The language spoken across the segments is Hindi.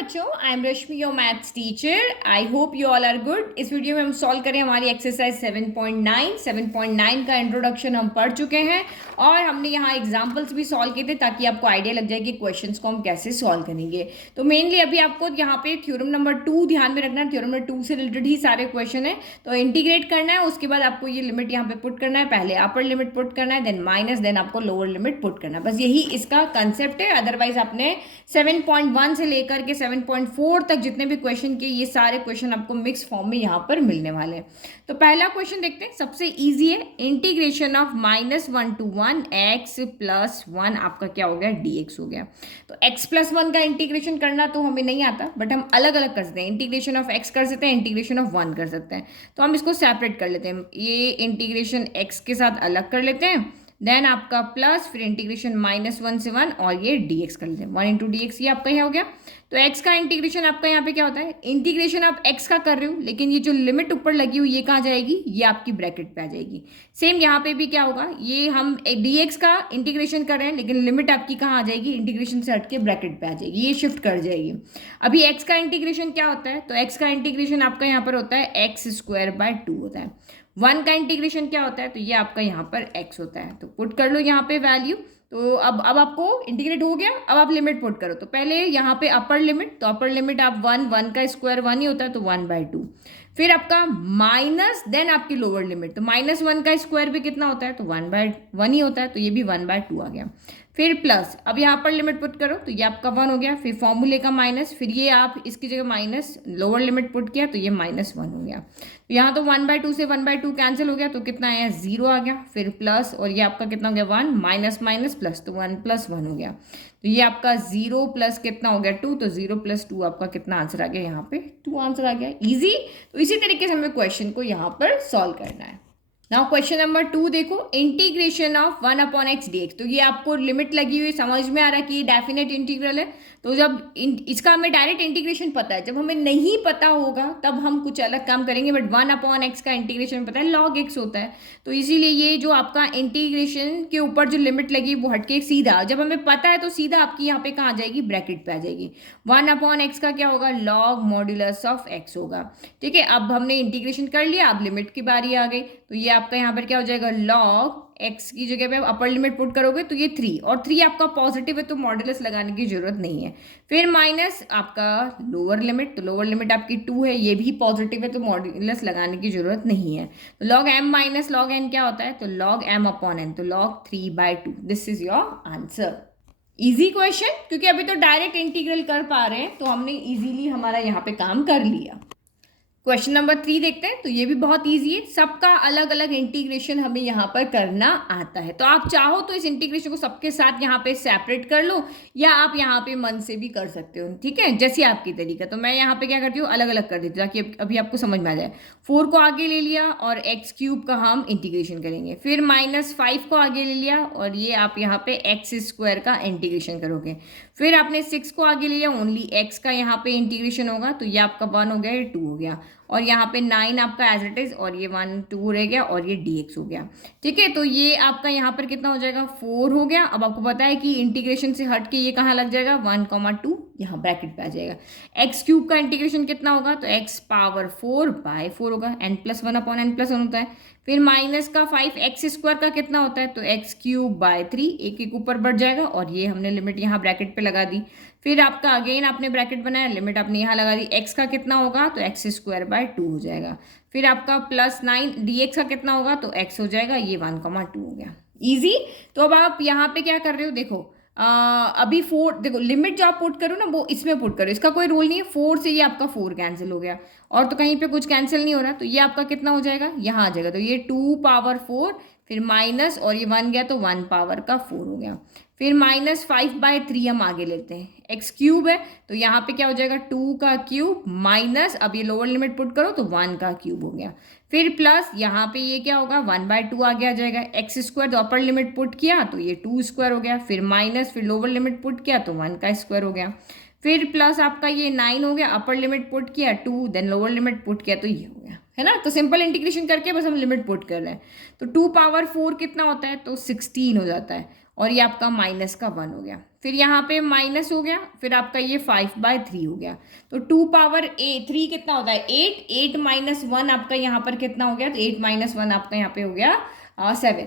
बच्चों, I am Rashmi your maths teacher. I hope you all are good. इस वीडियो में हम सॉल्व करें हमारी एक्सरसाइज 7.9 का इंट्रोडक्शन हम पढ़ चुके हैं और हमने यहाँ एग्जाम्पल्स भी सॉल्व किए थे ताकि आपको आइडिया लग जाए कि क्वेश्चंस को हम कैसे सॉल्व करेंगे। तो मेनली अभी आपको यहाँ पे थ्योरम नंबर 2 ध्यान में रखना है। थ्योरम नंबर 2 से रिलेटेड ही सारे क्वेश्चन है, तो इंटीग्रेट करना है। उसके बाद आपको ये लिमिट यहाँ पे पुट करना है। पहले अपर लिमिट पुट करना है, देन माइनस, देन आपको लोअर लिमिट पुट करना है। बस यही इसका कंसेप्ट है। अदरवाइज आपने 7.1 से लेकर के 7.4 तक जितने भी क्वेश्चन के, ये सारे क्वेश्चन आपको मिक्स फॉर्म में यहाँ पर मिलने वाले हैं। तो पहला क्वेश्चन देखते हैं, सबसे इजी है। इंटीग्रेशन ऑफ -1 to 1 x + 1 आपका क्या हो गया, dx हो गया। तो x + 1 का इंटीग्रेशन करना तो हमें नहीं आता, बट हम अलग अलग कर सकते हैं। इंटीग्रेशन ऑफ x कर सकते हैं, इंटीग्रेशन ऑफ 1 कर सकते हैं। तो हम इसको सेपरेट कर लेते हैं। ये इंटीग्रेशन x के साथ अलग कर लेते हैं, देन आपका प्लस, फिर इंटीग्रेशन -1 से 1 और ये dx कर लेते हैं। 1 × dx ये आपका यहाँ हो गया। तो x का इंटीग्रेशन आपका यहाँ पे क्या होता है, इंटीग्रेशन आप x का कर रहे हो, लेकिन ये जो लिमिट ऊपर लगी हुई ये कहाँ जाएगी, ये आपकी ब्रैकेट पे आ जाएगी। सेम यहाँ पे भी क्या होगा, ये हम dx का इंटीग्रेशन कर रहे हैं, लेकिन लिमिट आपकी कहाँ आ जाएगी, इंटीग्रेशन से हट के ब्रैकेट पे आ जाएगी, ये शिफ्ट कर जाएगी। अभी x का इंटीग्रेशन क्या होता है, तो x का इंटीग्रेशन आपका यहाँ पर होता है x²/2 होता है। 1 का इंटीग्रेशन क्या होता है, तो ये आपका यहाँ पर x होता है। तो पुट कर लो यहाँ पे वैल्यू। तो अब आपको इंटीग्रेट हो गया। अब आप लिमिट पुट करो। तो पहले यहाँ पे अपर लिमिट, तो अपर लिमिट आप 1 का स्क्वायर 1 ही होता है, तो 1/2। फिर आपका माइनस, देन आपकी लोअर लिमिट, तो -1 का स्क्वायर भी कितना होता है, तो 1/1 ही होता है, तो ये भी 1/2 आ गया। फिर प्लस, अब यहाँ पर लिमिट पुट करो, तो ये आपका 1 हो गया। फिर फॉर्मूले का माइनस, फिर ये आप इसकी जगह माइनस, लोअर लिमिट पुट किया तो ये -1 हो गया। तो यहाँ तो 1/2 से 1/2 कैंसिल हो गया, तो कितना आया, 0 आ गया। फिर प्लस, और ये आपका कितना हो गया, 1, माइनस माइनस प्लस, तो 1 + 1 हो गया। तो ये आपका 0 प्लस कितना हो गया, 2, तो 0 + 2 आपका कितना आंसर आ गया, यहाँ पे 2 आंसर आ गया। ईजी। तो इसी तरीके से हमें क्वेश्चन को यहाँ पर सॉल्व करना है। नाउ क्वेश्चन नंबर 2 देखो, इंटीग्रेशन ऑफ 1/x dx। तो ये आपको लिमिट लगी हुई समझ में आ रहा है कि ये डेफिनेट इंटीग्रल है। तो जब इसका हमें डायरेक्ट इंटीग्रेशन पता है, जब हमें नहीं पता होगा तब हम कुछ अलग काम करेंगे, बट 1/x का इंटीग्रेशन पता है, log x होता है। तो इसीलिए ये जो आपका इंटीग्रेशन के ऊपर जो लिमिट लगी वो हटके सीधा, जब हमें पता है तो सीधा आपकी यहाँ पे कहाँ आ जाएगी, ब्रैकेट पे आ जाएगी। 1/x का क्या होगा, log मॉड्यूलस ऑफ x होगा। ठीक है, अब हमने इंटीग्रेशन कर लिया, अब लिमिट की बारी आ गई। तो ये आपका यहाँ पर क्या हो जाएगा, log x की जगह पे आप अपर लिमिट पुट करोगे तो ये 3, और 3 आपका पॉजिटिव है तो मॉड्यूलस लगाने की जरूरत नहीं है। फिर माइनस आपका लोअर लिमिट, तो लोअर लिमिट आपकी 2 है, ये भी पॉजिटिव है तो मॉड्यूलस लगाने की जरूरत नहीं है। तो log m - log n क्या होता है, तो log m/n, तो log 3/2। This is your answer. Easy question, क्योंकि अभी तो डायरेक्ट इंटीग्रल कर पा रहे हैं तो हमने इजीली हमारा यहाँ पे काम कर लिया। क्वेश्चन नंबर 3 देखते हैं। तो ये भी बहुत इजी है, सबका अलग अलग इंटीग्रेशन हमें यहाँ पर करना आता है। तो आप चाहो तो इस इंटीग्रेशन को सबके साथ यहाँ पे सेपरेट कर लो, या आप यहाँ पे मन से भी कर सकते हो। ठीक है, जैसे आपकी तरीका। तो मैं यहाँ पे क्या करती हूँ, अलग अलग कर देती हूँ ताकि अभी आपको समझ में आ जाए। 4 को आगे ले लिया और x³ का हम इंटीग्रेशन करेंगे। फिर -5 को आगे ले लिया और ये आप यहाँ पे x² का इंटीग्रेशन करोगे। फिर आपने 6 को आगे ले लिया, ओनली x का यहाँ पे इंटीग्रेशन होगा, तो ये आपका 1 हो गया, ये 2 हो गया। और यहाँ पे 9 आपका एज इट इज, और ये 1 2 रह गया, और ये dx हो गया। ठीक है, तो ये आपका यहाँ पर कितना हो जाएगा, 4 हो गया। अब आपको पता है कि इंटीग्रेशन से हट के ये कहाँ लग जाएगा, 1, 2 यहाँ ब्रैकेट पे आ जाएगा। x³ का इंटीग्रेशन कितना होगा, तो x⁴/4 होगा, n+1/n+1 होता है। फिर माइनस का 5x² का कितना होता है, तो x³/3, एक एक ऊपर बढ़ जाएगा, और ये हमने लिमिट यहाँ ब्रैकेट पे लगा दी। फिर आपका अगेन आपने ब्रैकेट बनाया, लिमिट आपने यहाँ लगा दी, x का कितना होगा, तो x²/2 हो जाएगा। फिर आपका +9 dx का कितना होगा, तो x हो जाएगा, ये 1,2 हो गया। इजी। तो अब आप यहाँ पे क्या कर रहे हो, देखो अभी 4, देखो लिमिट जो आप पुट करो ना वो इसमें पुट करो, इसका कोई रूल नहीं है। 4 से ये आपका 4 कैंसिल हो गया, और तो कहीं पे कुछ कैंसिल नहीं हो रहा, तो ये आपका कितना हो जाएगा, यहाँ आ जाएगा। तो ये 2⁴, फिर माइनस, और ये 1 गया तो 1⁴ हो गया। फिर -5/3 हम आगे लेते हैं, x³ है तो यहाँ पे क्या हो जाएगा, 2 का क्यूब माइनस, अब ये लोअर लिमिट पुट करो तो 1 का क्यूब हो गया। फिर प्लस, यहाँ पे ये क्या होगा, 1/2 आगे आ जाएगा। x² तो अपर लिमिट पुट किया तो ये 2² हो गया। फिर माइनस, फिर लोअर लिमिट पुट किया तो 1 का स्क्वायर हो गया। फिर प्लस आपका ये 9 हो गया, अपर लिमिट पुट किया 2, देन लोअर लिमिट पुट किया तो ये हो गया, है ना। तो सिंपल इंटीग्रेशन करके बस हम लिमिट पुट कर रहे हैं। तो 2⁴ कितना होता है, तो 16 हो जाता है, और ये आपका -1 हो गया। फिर यहाँ पे माइनस हो गया, फिर आपका ये 5/3 हो गया। तो 2 पावर 3 कितना होता है 8, 8 माइनस 1 आपका यहाँ पर कितना हो गया, तो 8 माइनस 1 आपका यहाँ पे हो गया 7।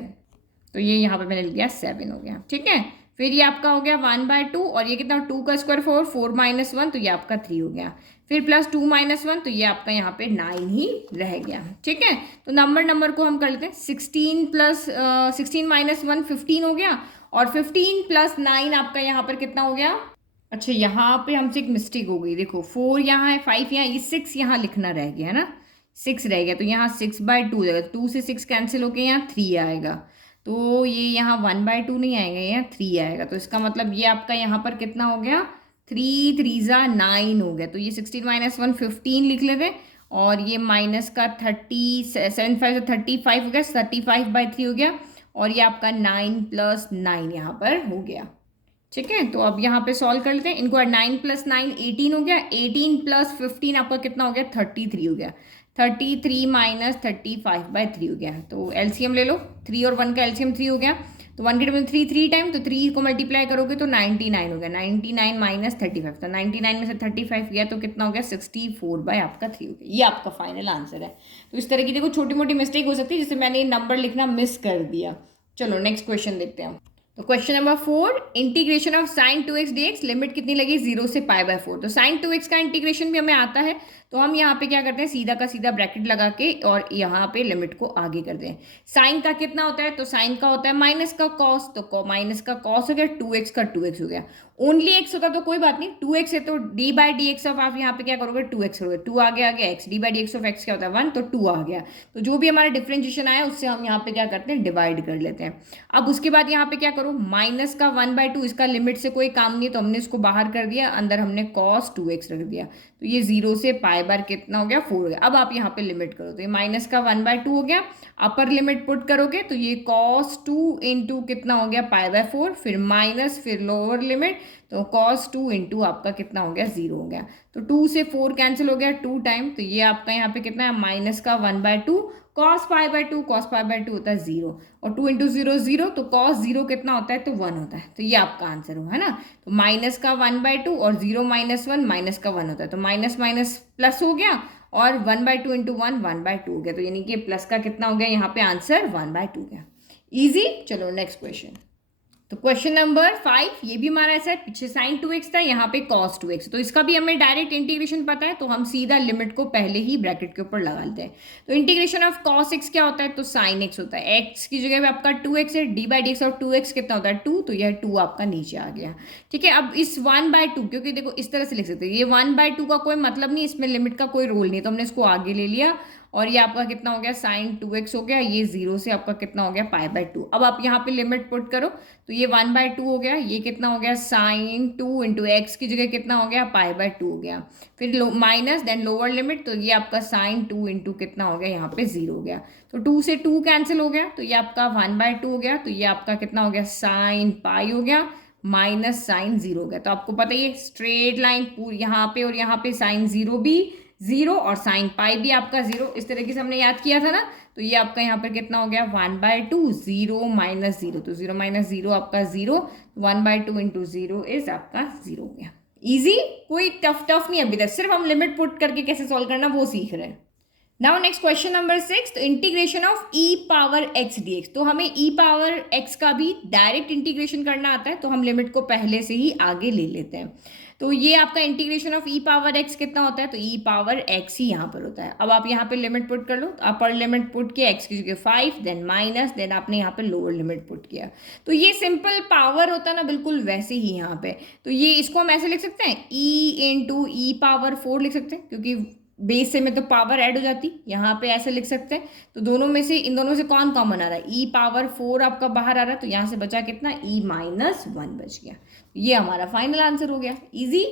तो ये यहाँ पे मैंने लिख दिया 7 हो गया, ठीक है। फिर ये आपका हो गया 1/2 और ये कितना 2 का स्क्वायर 4, 4 माइनस 1 तो ये आपका 3 हो गया। फिर प्लस 2 माइनस 1 तो ये आपका यहाँ पे 9 ही रह गया, ठीक है। तो नंबर को हम कर लेते हैं 16 माइनस 1 15 हो गया और 15 प्लस 9 आपका यहाँ पर कितना हो गया। अच्छा यहाँ पे हमसे एक मिस्टेक हो गई, देखो 4 यहाँ है, 5 यहाँ, ये 6 यहाँ लिखना रह गया है ना, 6 रह गया। तो यहाँ 6/2 हो जाएगा, 2 से 6 कैंसिल होके यहाँ 3 आएगा। तो ये यहाँ 1/2 नहीं आएगा, यहाँ 3 आएगा। तो इसका मतलब ये आपका यहाँ पर कितना हो गया 3 3 9 हो गया। तो ये 16 माइनस 1 15 लिख लेते हैं और ये माइनस का 7 5 से 35 हो गया, 35/3 हो गया और ये आपका 9 प्लस 9 यहाँ पर हो गया, ठीक है। तो अब यहाँ पे सॉल्व कर लेते हैं इनको। 9 प्लस 9 18 हो गया, 18 प्लस 15 आपका कितना हो गया 33 हो गया, 33 माइनस 35/3 हो गया। तो एलसीएम ले लो, 3 और 1 का एलसीएम 3 हो गया। तो 1 के टेबल 3 टाइम, तो 3 को मल्टीप्लाई करोगे तो 99 हो गया, 99 माइनस 35। तो 99 में से 35 गया तो कितना हो गया 64/3 हो गया। ये आपका फाइनल आंसर है। तो इस तरह की देखो छोटी मोटी मिस्टेक हो सकती है, जिससे मैंने नंबर लिखना मिस कर दिया। चलो नेक्स्ट क्वेश्चन देखते हैं। तो question number 4, integration of sin 2x dx, limit कितनी लगी 0 से π/4। तो sin 2x का इंटीग्रेशन भी हमें आता है, तो हम यहाँ पे क्या करते हैं सीधा का सीधा ब्रैकेट लगा के और यहाँ पे लिमिट को आगे कर दें। साइन का कितना होता है, तो साइन का होता है माइनस का कॉस, तो माइनस का कॉस हो गया, 2x का 2x हो गया। ओनली x होता तो कोई बात नहीं, 2x है तो d/dx ऑफ आप यहाँ पे क्या करोगे 2x करोगे, 2 आगे x, d/dx ऑफ x क्या होता है 1, तो 2 आ गया। तो जो भी हमारा डिफरेंशिएशन आया उससे हम यहाँ पे क्या करते हैं डिवाइड कर लेते हैं। अब उसके बाद यहाँ पे क्या करो, माइनस का 1/2, इसका लिमिट से कोई काम नहीं तो हमने इसको बाहर कर दिया, अंदर हमने cos 2x रख दिया। तो ये 0 से π/, कितना हो गया 4 हो गया। अब आप यहाँ पे लिमिट करो, तो ये माइनस का 1/2 हो गया, अपर लिमिट पुट करोगे तो ये cos 2 इंटू कितना हो गया π/4, फिर माइनस, फिर लोअर लिमिट, तो cos 2 इंटू आपका कितना हो गया 0 हो गया। तो 2 से 4 कैंसिल हो गया 2 टाइम, तो ये आपका यहाँ पे कितना है माइनस का 1/2, cos π/2 होता है 0 और 2 इंटू 0 0, तो cos 0 कितना होता है तो 1 होता है। तो ये आपका आंसर हुआ है ना। तो माइनस का 1/2 और 0 माइनस 1 माइनस का 1 होता है, तो माइनस माइनस प्लस हो गया और 1/2 इंटू 1 1/2 हो गया। तो यानी कि प्लस का कितना हो गया यहाँ पे आंसर 1/2 गया। ईजी। चलो नेक्स्ट क्वेश्चन। तो क्वेश्चन नंबर 5, ये भी हमारा ऐसा है, पीछे sin 2x था, यहाँ पे cos 2x, तो इसका भी हमें डायरेक्ट इंटीग्रेशन पता है, तो हम सीधा लिमिट को पहले ही ब्रैकेट के ऊपर लगा लेते हैं। तो इंटीग्रेशन ऑफ cos x क्या होता है, तो sin x होता है। x की जगह पे आपका 2x है, d/dx और 2x कितना होता है 2, तो यह 2 आपका नीचे आ गया, ठीक है। अब इस 1/2, क्योंकि देखो इस तरह से लिख सकते हैं, ये 1/2 का कोई मतलब नहीं, इसमें लिमिट का कोई रोल नहीं, तो हमने इसको आगे ले लिया और ये आपका कितना हो गया sin 2x हो गया, ये 0 से आपका कितना हो गया π/2। अब आप यहाँ पे लिमिट पुट करो, तो ये 1/2 हो गया, ये कितना हो गया sin 2 इंटू एक्स की जगह कितना हो गया π/2 हो गया, फिर माइनस देन लोअर लिमिट, तो ये आपका sin 2 इंटू कितना हो गया यहाँ पे 0 हो गया। तो 2 से 2 कैंसिल हो गया, तो ये आपका 1/2 हो गया, तो ये आपका कितना हो गया sin π हो गया माइनस sin 0 हो गया। तो आपको पता ही है स्ट्रेट लाइन पूरी यहाँ पे और यहाँ पे sin 0 भी 0 और sin π भी आपका 0, इस तरीके से हमने याद किया था ना। तो ये आपका यहाँ पर कितना हो गया 1/2 0 माइनस 0, तो 0 माइनस 0 आपका 0, 1/2 इंटू 0 इज आपका 0 हो गया। इजी, कोई टफ नहीं अभी तक, सिर्फ हम लिमिट पुट करके कैसे सॉल्व करना वो सीख रहे हैं। नाउ नेक्स्ट क्वेश्चन नंबर 6, तो इंटीग्रेशन ऑफ e⁻x dx, तो हमें e⁻x का भी डायरेक्ट इंटीग्रेशन करना आता है, तो हम लिमिट को पहले से ही आगे ले लेते हैं। तो ये आपका इंटीग्रेशन ऑफ e⁻x कितना होता है, तो e⁻x ही यहाँ पर होता है। अब आप यहाँ पे लिमिट पुट कर लो, तो अपर लिमिट पुट किया x की जगह 5, देन माइनस, देन आपने यहाँ पे लोअर लिमिट पुट किया। तो ये सिंपल पावर होता है ना, बिल्कुल वैसे ही यहाँ पे। तो ये इसको हम ऐसे लिख सकते हैं e इंटू e⁻4 लिख सकते हैं, क्योंकि बेस से में तो पावर ऐड हो जाती, यहाँ पे ऐसे लिख सकते हैं। तो दोनों में से इन दोनों से कौन कॉमन आ रहा है, e⁻4 आपका बाहर आ रहा है, तो यहाँ से बचा कितना e-1 बच गया। ये हमारा फाइनल आंसर हो गया। इजी।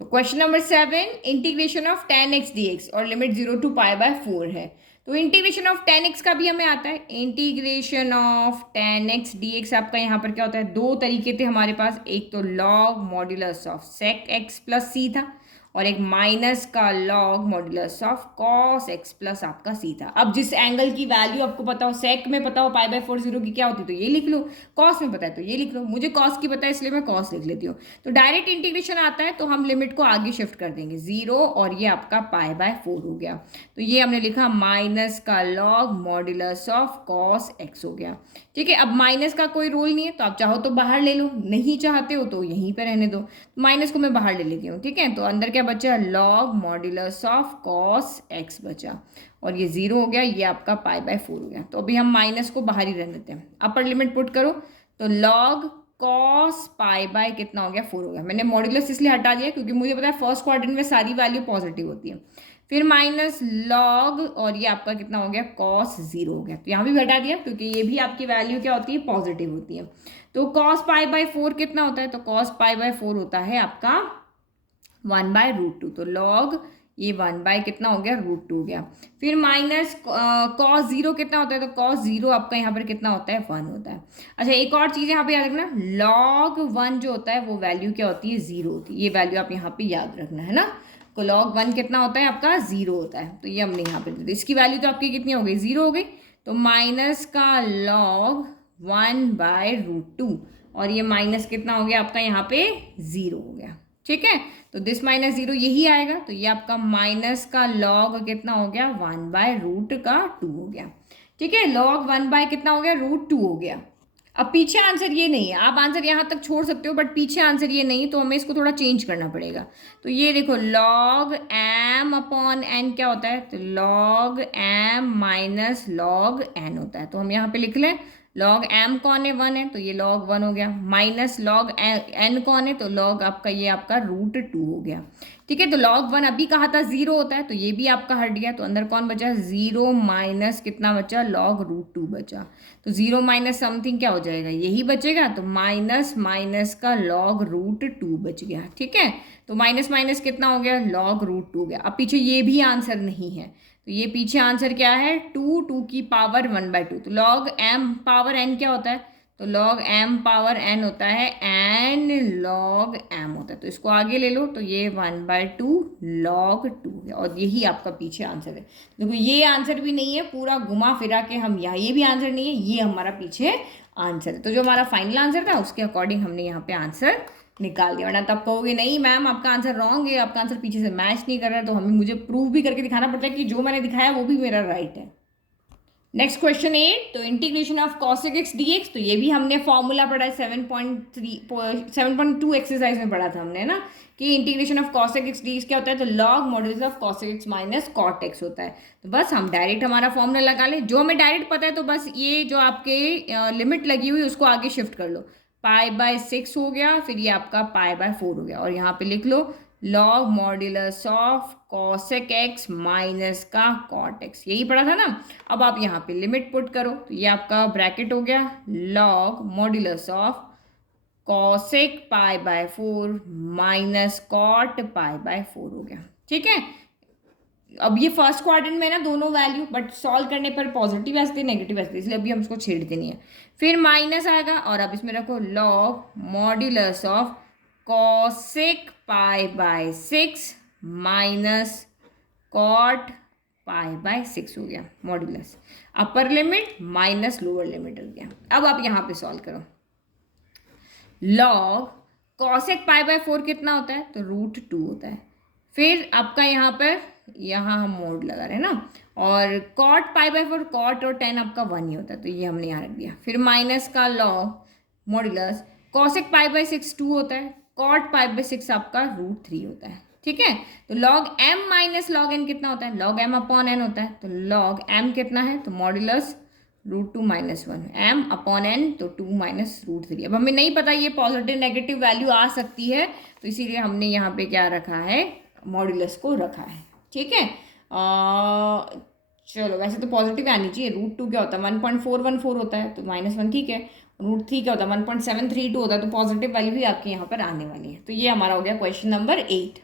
तो question number 7, integration of tan x dx और लिमिट 0 to π/4 है। तो इंटीग्रेशन ऑफ tan x का भी हमें आता है। Integration of tan x dx आपका यहाँ पर क्या होता है, दो तरीके थे हमारे पास, एक तो log modulus of sec x plus c था, और एक माइनस का log modulus of cos x plus आपका सी था। अब जिस एंगल की वैल्यू आपको पता हो, सेक में पता हो पाई/4 जीरो की क्या होती है तो ये लिख लो, कॉस में पता है तो ये लिख लो। मुझे कॉस की पता है इसलिए मैं कॉस लिख लेती हूँ। तो डायरेक्ट इंटीग्रेशन आता है तो हम लिमिट को आगे शिफ्ट कर देंगे, 0 और ये आपका पाई/4 हो गया। तो ये हमने लिखा माइनस का log modulus of cos x हो गया। ठीक है, अब माइनस का कोई रूल नहीं है तो आप चाहो तो बाहर ले लो, नहीं चाहते हो तो यहीं पे रहने दो। माइनस को मैं बाहर ले लेती हूँ। ठीक है, तो अंदर क्या बचा, log modulus of cos x बचा और ये 0 हो गया, ये आपका पाई/4 हो गया। तो अभी हम माइनस को बाहर ही रहने देते हैं। अपर लिमिट पुट करो तो लॉग कॉस पाई कितना हो गया, 4 हो गया। मैंने मॉड्यूलस इसलिए हटा दिया क्योंकि मुझे पता है फर्स्ट क्वाड्रेंट में सारी वैल्यू पॉजिटिव होती है। फिर माइनस लॉग और ये आपका कितना हो गया, कॉस 0 हो गया। तो यहाँ भी हटा दिया क्योंकि ये भी आपकी वैल्यू क्या होती है, पॉजिटिव होती है। तो कॉस पाई/4 कितना होता है, तो कॉस पाई/4 होता है आपका 1/√2। तो लॉग ये 1 कितना हो गया, √2 हो गया। फिर माइनस कॉस 0 कितना होता है, तो कॉस 0 आपका यहाँ पर कितना होता है, 1 होता है। अच्छा, एक और चीज़ यहाँ पे याद रखना, लॉग 1 जो होता है वो वैल्यू क्या होती है, 0 होती है। ये वैल्यू आप यहाँ पे याद रखना है ना। तो लॉग 1 कितना होता है आपका, 0 होता है। तो ये हमने यहाँ पे दे दी। इसकी वैल्यू तो आपकी कितनी हो गई, 0 हो गई। तो माइनस का लॉग 1/√2 और ये माइनस कितना हो गया आपका यहाँ पे, 0 हो गया। ठीक है, तो दिस माइनस 0 यही आएगा। तो ये आपका माइनस का लॉग कितना हो गया, 1/√2 हो गया। ठीक है, लॉग 1 कितना हो गया, √2 हो गया। अब पीछे आंसर ये नहीं है, आप आंसर यहाँ तक छोड़ सकते हो बट पीछे आंसर ये नहीं, तो हमें इसको थोड़ा चेंज करना पड़ेगा। तो ये देखो लॉग m अपॉन n क्या होता है, तो log m minus log n होता है। तो हम यहाँ पे लिख लें लॉग m कौन है, 1 है, तो ये लॉग 1 हो गया। माइनस लॉग n कौन है, तो लॉग आपका ये आपका √2 हो गया। ठीक है, तो लॉग 1 अभी कहा था 0 होता है तो ये भी आपका हट गया। तो अंदर कौन बचा, 0 माइनस कितना बचा, लॉग √2 बचा। तो 0 माइनस समथिंग क्या हो जाएगा, यही बचेगा। तो माइनस माइनस का लॉग √2 बच गया। ठीक है, तो माइनस माइनस कितना हो गया, लॉग √2 हो गया। अब पीछे ये भी आंसर नहीं है, तो ये पीछे आंसर क्या है, 2 की पावर 1/2। तो लॉग m पावर n क्या होता है, तो लॉग m पावर n होता है n लॉग m होता है। तो इसको आगे ले लो, तो ये 1/2 लॉग 2 है और यही आपका पीछे आंसर है। देखो ये आंसर भी नहीं है, पूरा घुमा फिरा के हम यहाँ, ये भी आंसर नहीं है, ये हमारा पीछे आंसर है। तो जो हमारा फाइनल आंसर था उसके अकॉर्डिंग हमने यहाँ पे आंसर निकाल दिया। वरना तब कहोगे नहीं मैम आपका आंसर रॉन्ग है, आपका आंसर पीछे से मैच नहीं कर रहा है, तो हमें मुझे प्रूव भी करके दिखाना पड़ता है कि जो मैंने दिखाया वो भी मेरा राइट है। नेक्स्ट क्वेश्चन 8, तो integration of cosec x dx, तो ये भी हमने फॉर्मूला पढ़ा है 7.2 एक्सरसाइज में पढ़ा था हमने ना, कि integration of cosec x dx क्या होता है, तो log modulus of cosec x minus cot x होता है। तो बस हम डायरेक्ट हमारा फॉर्मूला लगा ले, जो हमें डायरेक्ट पता है तो बस ये जो आपके लिमिट लगी हुई उसको आगे शिफ्ट कर लो, पाई/6 हो गया, फिर ये आपका पाई/4 हो गया और यहाँ पे लिख लो log modulus of cosec x minus का cot x, यही पढ़ा था ना। अब आप यहाँ पे लिमिट पुट करो, तो ये आपका ब्रैकेट हो गया लॉग मॉड्यूलस ऑफ cosec पाई/4 माइनस cot पाई/4 हो गया। ठीक है, अब ये फर्स्ट क्वाड्रेंट में ना दोनों वैल्यू, बट सॉल्व करने पर पॉजिटिव आते नेगेटिव आते, इसलिए अभी हम इसको छेड़ते नहीं है। फिर माइनस आएगा और अब इसमें रखो लॉग मॉड्यूलस ऑफ cosec पाई/6 माइनस cot पाई/6 हो गया modulus, upper limit minus lower limit हो गया। अब आप यहाँ पे सॉल्व करो, लॉग cosec पाई/4 कितना होता है, तो √2 होता है। फिर आपका यहाँ पर यहाँ हम मोड लगा रहे हैं ना, और cot पाई/4 cot और tan आपका 1 ही होता है, तो ये हमने यहाँ रख दिया। फिर माइनस का लॉग मॉड्यूलस cosec पाई/6 2 होता है, cot पाई/6 आपका √3 होता है। ठीक है, तो log m minus log n कितना होता है, log m अपॉन n होता है। तो log m कितना है, तो modulus √2 minus 1, m upon n तो 2 माइनस √3। अब हमें नहीं पता ये पॉजिटिव नेगेटिव वैल्यू आ सकती है, तो इसीलिए हमने यहाँ पे क्या रखा है, मॉड्यूलस को रखा है। ठीक है, चलो वैसे तो पॉजिटिव आनी चाहिए। √2 क्या होता है, 1.414 होता है, तो -1 ठीक है। √3 क्या होता है, 1.732 होता है, तो पॉजिटिव वैल्यू भी आपके यहाँ पर आने वाली है। तो ये हमारा हो गया question number 8।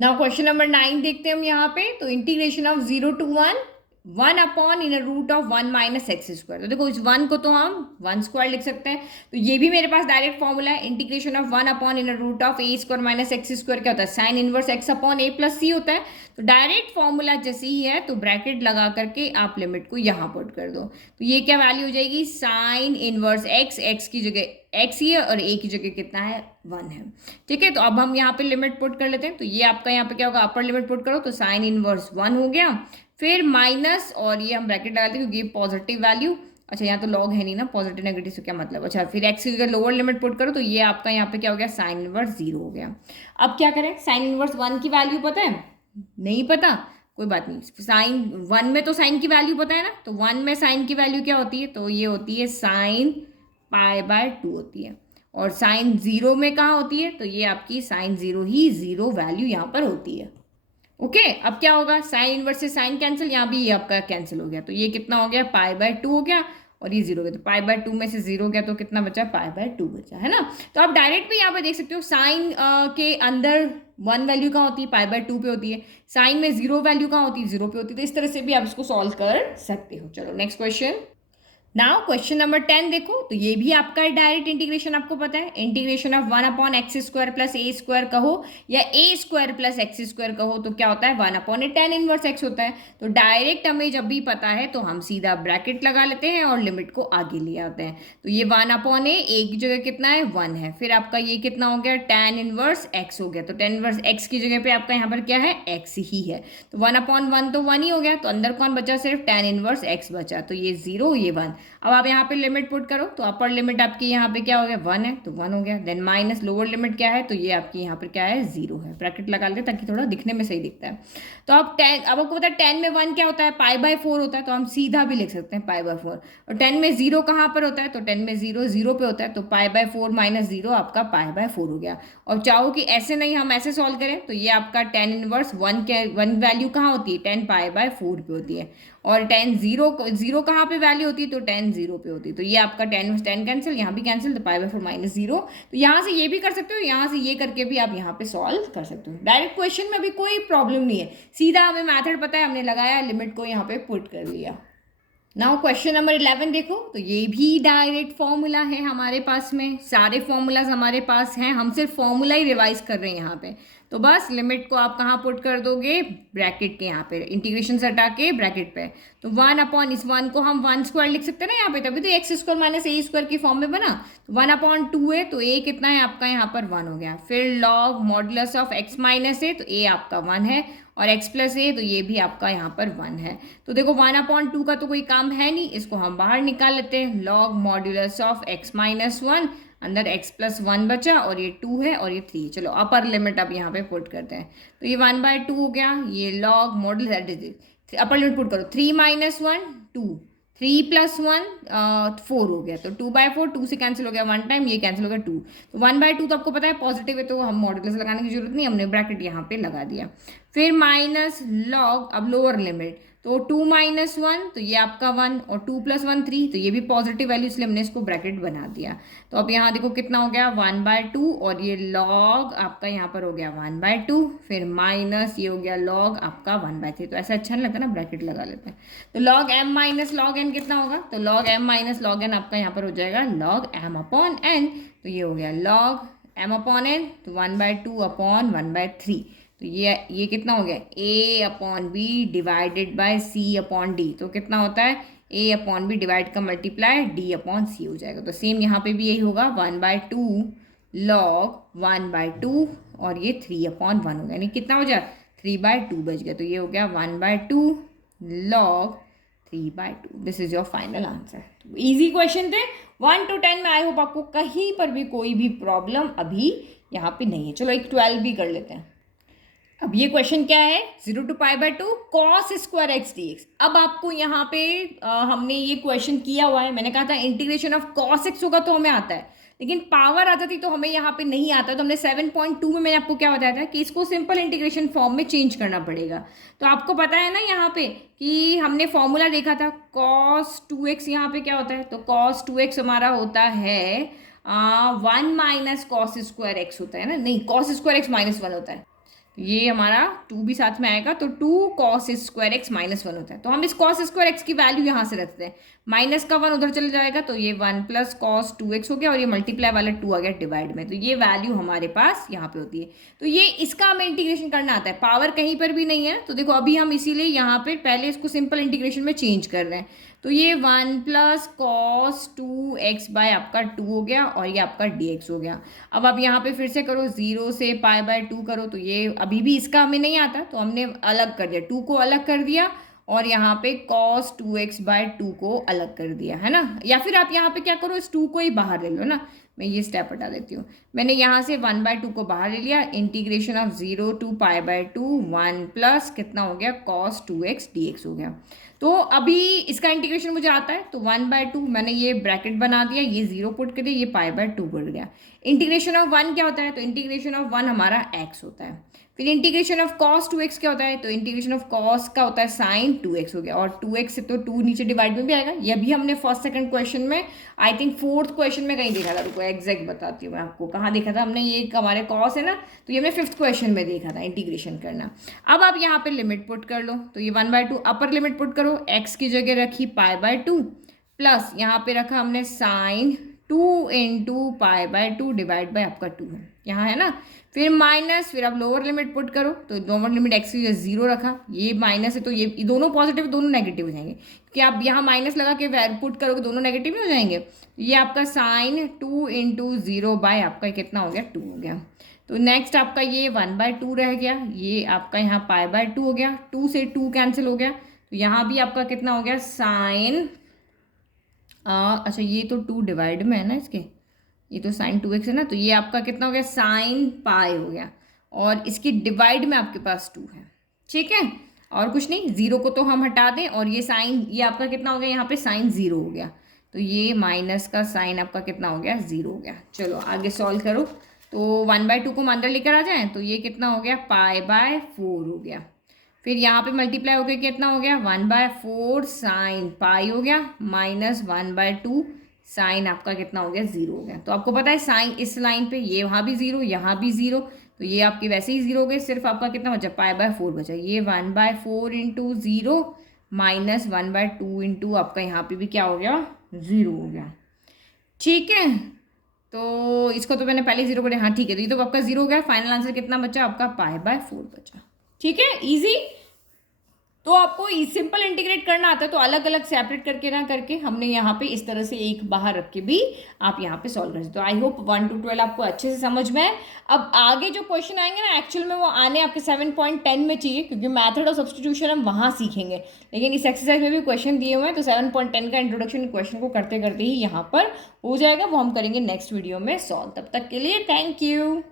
Now question number 9 देखते हैं हम यहाँ पे। तो integration of 0 to 1 1 upon in root of 1 minus x square. तो देखो इस 1 को तो हम 1 स्क्वायर लिख सकते हैं, तो ये भी मेरे पास डायरेक्ट फॉर्मूला है। Integration of 1 upon in root of a square minus x square क्या होता है, sine inverse x upon a plus c होता है। तो डायरेक्ट फॉर्मूला जैसे ही है तो ब्रैकेट लगा करके आप लिमिट को यहाँ पुट कर दो, तो ये क्या वैल्यू हो जाएगी, साइन इनवर्स एक्स, एक्स की जगह एक्स ही है और ए की जगह कितना है, 1 है। ठीक है, तो अब हम यहाँ पे लिमिट पुट कर लेते हैं। तो ये आपका यहाँ पे क्या होगा, अपर लिमिट पुट करो तो साइन इनवर्स 1 हो गया, फिर माइनस और ये हम ब्रैकेट लगाते हैं क्योंकि ये पॉजिटिव वैल्यू, अच्छा यहाँ तो लॉग है नहीं ना, पॉजिटिव नेगेटिव से क्या मतलब, अच्छा फिर एक्स की जगह लोअर लिमिट पुट करो तो ये आपका यहाँ पे क्या हो गया, साइन इनवर्स 0 हो गया। अब क्या करें, साइन इनवर्स 1 की वैल्यू पता है, नहीं पता कोई बात नहीं, साइन 1 में तो साइन की वैल्यू पता है ना, तो 1 में साइन की वैल्यू क्या होती है, तो ये होती है साइन पाई बाय 2 होती है। और साइन 0 में कहाँ होती है, तो ये आपकी साइन 0 ही 0 वैल्यू यहाँ पर होती है। ओके, अब क्या होगा, साइन इनवर्स से साइन कैंसिल, यहाँ भी ये आपका कैंसिल हो गया, तो ये कितना हो गया, पाई बाय 2 हो गया और ये 0 हो गया, तो पाई बाय 2 में से 0 गया तो कितना बचा, पाई बाय 2 बचा, है ना। तो आप डायरेक्ट भी यहाँ पे देख सकते हो, साइन के अंदर 1 वैल्यू कहाँ होती है, पाई बाय 2 पे होती है, साइन में 0 वैल्यू कहाँ होती है, 0 पे होती है। तो इस तरह से भी आप इसको सॉल्व कर सकते हो। चलो next question. Now question number 10 देखो, तो ये भी आपका डायरेक्ट इंटीग्रेशन आपको पता है, integration of 1 upon x square plus A square कहो या ए स्क्वायर प्लस एक्स स्क्वायर कहो तो क्या होता है, 1 अपॉन ए tan इनवर्स एक्स होता है। तो डायरेक्ट हमें जब भी पता है तो हम सीधा ब्रैकेट लगा लेते हैं और लिमिट को आगे ले आते हैं। तो ये 1 अपॉन ए की जगह कितना है, 1 है, फिर आपका ये कितना हो गया, tan इनवर्स एक्स हो गया, तो tan इनवर्स एक्स की जगह पे आपका यहाँ पर क्या है, एक्स ही है, तो 1 अपॉन 1 तो 1 ही हो गया, तो अंदर कौन बचा, सिर्फ tan इनवर्स एक्स बचा, तो ये 0 ये 1। अब आप यहाँ पे लिमिट पुट करो तो अपर लिमिट आपकी यहाँ पे क्या हो गया, 1 है, तो 1 हो गया, देन माइनस लोअर लिमिट क्या है, तो ये आपकी यहाँ पर क्या है, 0 है। ब्रैकेट लगा लेते ताकि थोड़ा दिखने में सही दिखता है। तो अब 10, अब आपको पता है 10 में 1 क्या होता है, पाई बाय 4 होता है, तो हम सीधा भी लिख सकते हैं पाई बाय 4। और 10 में 0 कहाँ पर होता है, तो 10 में 0 0 पे होता है, तो पाई बाय 4 माइनस 0 आपका पाई बाय 4 हो गया। और चाहो कि ऐसे नहीं हम ऐसे सॉल्व करें तो ये आपका tan इनवर्स 1 के 1 वैल्यू कहाँ होती है, 10 पाई बाय 4 पे होती है, और tan 0 कहाँ पे वैल्यू होती है, तो tan 0 पे होती है, तो ये आपका tan कैंसिल, यहाँ भी कैंसिल, तो पाई बाय 4 माइनस 0। तो यहाँ से ये भी कर सकते हो, यहाँ से ये करके भी आप यहाँ पे सॉल्व कर सकते हो। डायरेक्ट क्वेश्चन में अभी कोई प्रॉब्लम नहीं है, सीधा हमें मैथड पता है, हमने लगाया लिमिट को यहाँ पे पुट कर लिया। नाउ क्वेश्चन नंबर 11 देखो, तो ये भी डायरेक्ट फॉर्मूला है हमारे पास में, सारे फॉर्मूलाज हमारे पास हैं, हम सिर्फ फॉर्मूला ही रिवाइज कर रहे हैं यहाँ पे। तो बस लिमिट को आप कहाँ पुट कर दोगे, ब्रैकेट के यहाँ पे, इंटीग्रेशन से हटा के ब्रैकेट पे। तो 1 अपॉन इस 1 को हम 1 स्क्वायर लिख सकते हैं ना यहाँ पे, तभी तो एक्स स्क्वायर माइनस ए स्क्वायर की फॉर्म में बना। तो 1 अपॉन 2 है, तो ए कितना है आपका यहाँ पर 1 हो गया, फिर log modulus of x minus a, तो ए आपका 1 है, और x प्लस ए, तो ये भी आपका यहाँ पर 1 है। तो देखो 1 अपॉन 2 का तो कोई काम है नहीं, इसको हम बाहर निकाल लेते हैं, log modulus of x minus 1, अंदर x प्लस 1 बचा और ये 2 है और ये 3। चलो अपर लिमिट अब यहाँ पे पुट करते हैं, तो ये 1 बाय 2 हो गया, ये log modulus upper limit put करो, 3 माइनस 1 2, 3 प्लस 1 4 हो गया, तो 2 बाय 4, 2 से कैंसिल हो गया 1 टाइम, ये कैंसिल हो गया 2, तो 1 बाय 2 तो आपको पता है पॉजिटिव है, तो हम मॉड्यूलस लगाने की जरूरत नहीं, हमने ब्रैकेट यहाँ पे लगा दिया। फिर माइनस लॉग, अब लोअर लिमिट, तो 2 माइनस 1, तो ये आपका 1, और 2 प्लस 1 3, तो ये भी पॉजिटिव वैल्यू, इसलिए हमने इसको ब्रैकेट बना दिया। तो अब यहाँ देखो कितना हो गया, 1 बाय 2, और ये लॉग आपका यहाँ पर हो गया 1 बाय 2, फिर माइनस ये हो गया लॉग आपका 1 बाय 3। तो ऐसा अच्छा नहीं लगता ना, ब्रैकेट लगा लेते हैं। तो log m minus log n कितना होगा, तो log m minus log n आपका यहाँ पर हो जाएगा लॉग m अपॉन n, तो ये हो गया लॉग m अपॉन n, तो 1 बाय 2 अपॉन 1 बाय 3, तो ये कितना हो गया, a upon b divided by c upon d, तो कितना होता है a अपॉन बी डिवाइड का मल्टीप्लाई d अपॉन c हो जाएगा। तो सेम यहाँ पे भी यही होगा, 1 बाय 2 लॉग 1 बाय 2, और ये 3 अपॉन 1 हो गया, यानी कितना हो जाए 3 बाय 2 बच गया, तो ये हो गया 1 by 2 log 3 by 2। This is your final answer. Easy question थे 1 to 10 में, आई होप आपको कहीं पर भी कोई भी प्रॉब्लम अभी यहाँ पे नहीं है। चलो एक 12 भी कर लेते हैं। अब ये क्वेश्चन क्या है, 0 to pi by 2 cos square x D x. अब आपको यहाँ पे हमने ये क्वेश्चन किया हुआ है, मैंने कहा था इंटीग्रेशन ऑफ कॉस एक्स होगा तो हमें आता है, लेकिन पावर आ जाती तो हमें यहाँ पे नहीं आता। तो हमने 7.2 में मैंने आपको क्या बताया था कि इसको सिंपल इंटीग्रेशन फॉर्म में चेंज करना पड़ेगा। तो आपको पता है ना यहाँ पे कि हमने फॉर्मूला देखा था cos 2x, यहाँ पे क्या होता है, तो cos 2x हमारा होता है 1 माइनस कॉस स्क्वायर एक्स होता है ना, नहीं cos स्क्वायर एक्स माइनस 1 होता है, तो ये हमारा 2 भी साथ में आएगा, तो 2 cos स्क्वायर एक्स -1 होता है। तो हम इस cos स्क्वायर एक्स की वैल्यू यहाँ से रखते हैं, माइनस का 1 उधर चले जाएगा, तो ये 1 प्लस cos 2x हो गया, और ये मल्टीप्लाई वाला 2 आ गया डिवाइड में, तो ये वैल्यू हमारे पास यहाँ पे होती है। तो ये इसका हमें इंटीग्रेशन करना आता है, पावर कहीं पर भी नहीं है। तो देखो अभी हम इसीलिए यहाँ पे पहले इसको सिंपल इंटीग्रेशन में चेंज कर रहे हैं। तो ये 1 प्लस cos 2x बाय आपका 2 हो गया, और ये आपका dx हो गया। अब आप यहाँ पे फिर से करो, 0 से पाई बाय 2 करो, तो ये अभी भी इसका हमें नहीं आता, तो हमने अलग कर दिया, 2 को अलग कर दिया, और यहाँ पे cos 2x बाय 2 को अलग कर दिया, है ना। या फिर आप यहाँ पे क्या करो, इस 2 को ही बाहर ले लो ना, मैं ये स्टेप हटा देती हूँ। मैंने यहाँ से 1/2 को बाहर ले लिया, integration of 0 to pi by 2, 1 plus कितना हो गया, cos 2x dx हो गया। तो अभी इसका इंटीग्रेशन मुझे आता है, तो 1/2 मैंने ये ब्रैकेट बना दिया, ये 0 पुट कर दिया, ये पाई बाय 2 बढ़ गया। इंटीग्रेशन ऑफ 1 क्या होता है, तो इंटीग्रेशन ऑफ 1 हमारा x होता है। फिर इंटीग्रेशन ऑफ cos 2x क्या होता है, तो इंटीग्रेशन ऑफ cos का होता है sin 2x हो गया, और 2x से तो 2 नीचे डिवाइड में भी आएगा। ये भी हमने फर्स्ट सेकंड क्वेश्चन में, आई थिंक फोर्थ क्वेश्चन में कहीं देखा था, रुको एग्जैक्ट बताती हूँ मैं आपको कहाँ देखा था हमने, ये हमारे cos है ना, तो ये हमने फिफ्थ क्वेश्चन में देखा था इंटीग्रेशन करना। अब आप यहाँ पे लिमिट पुट कर लो, तो ये 1/2 अपर लिमिट पुट करो, x की जगह रखी पाई बाय 2, प्लस यहाँ पे रखा हमने sine 2 into pi by 2 divide by आपका 2 है, यहाँ है ना। फिर माइनस, फिर आप लोअर लिमिट पुट करो, तो लोअर लिमिट x की जगह 0 रखा, ये माइनस है, तो ये दोनों पॉजिटिव दोनों नेगेटिव हो जाएंगे, क्योंकि आप यहाँ माइनस लगा के पुट करोगे, दोनों नेगेटिव हो जाएंगे। ये आपका साइन 2 इंटू 0 बाय आपका कितना हो गया, 2 हो गया। तो नेक्स्ट आपका ये 1/2 रह गया, ये आपका यहाँ पाई बाय 2 हो गया, 2 से 2 कैंसिल हो गया, तो यहाँ भी आपका कितना हो गया, साइन अच्छा ये तो 2 डिवाइड में है ना इसके, ये तो साइन 2x है ना, तो ये आपका कितना हो गया, साइन पाई हो गया, और इसकी डिवाइड में आपके पास 2 है, ठीक है। और कुछ नहीं, 0 को तो हम हटा दें, और ये साइन, ये आपका कितना हो गया, यहाँ पे साइन 0 हो गया, तो ये माइनस का साइन आपका कितना हो गया, 0 हो गया। चलो आगे सॉल्व करो, तो 1/2 को अंदर लेकर आ जाएं, तो ये कितना हो गया, पाई बाय 4 हो गया। फिर यहाँ पे मल्टीप्लाई होकर कितना हो गया, 1/4 साइन पाई हो गया, माइनस 1/2 साइन आपका कितना हो गया, 0 हो गया। तो आपको पता है साइन इस लाइन पे, ये वहाँ भी 0 यहाँ भी 0, तो ये आपके वैसे ही 0 हो गए, सिर्फ आपका कितना बचा, पाई बाय 4 बचा। ये 1/4 इंटू 0 माइनस 1/2 इंटू आपका यहाँ पे भी क्या हो गया, 0 हो गया, ठीक है। तो इसको तो मैंने पहले 0 करे, हाँ ठीक है, तो ये तो आपका 0 हो गया। फाइनल आंसर कितना बचा आपका, पाई बाय 4 बचा, ठीक है, इजी। तो आपको सिंपल इंटीग्रेट करना आता है, तो अलग अलग सेपरेट करके ना करके हमने यहाँ पे इस तरह से एक बाहर रख के भी आप यहाँ पे सॉल्व कर सकते हो। आई होप 1 to 12 आपको अच्छे से समझ में है। अब आगे जो क्वेश्चन आएंगे ना, एक्चुअल में वो आने आपके 7.10 में चाहिए, क्योंकि मैथड ऑफ सब्स्टिट्यूशन हम वहाँ सीखेंगे, लेकिन इस एक्सरसाइज में भी क्वेश्चन दिए हुए हैं, तो 7.10 का इंट्रोडक्शन क्वेश्चन को करते करते ही यहाँ पर हो जाएगा, वो हम करेंगे नेक्स्ट वीडियो में सॉल्व। तब तक के लिए थैंक यू।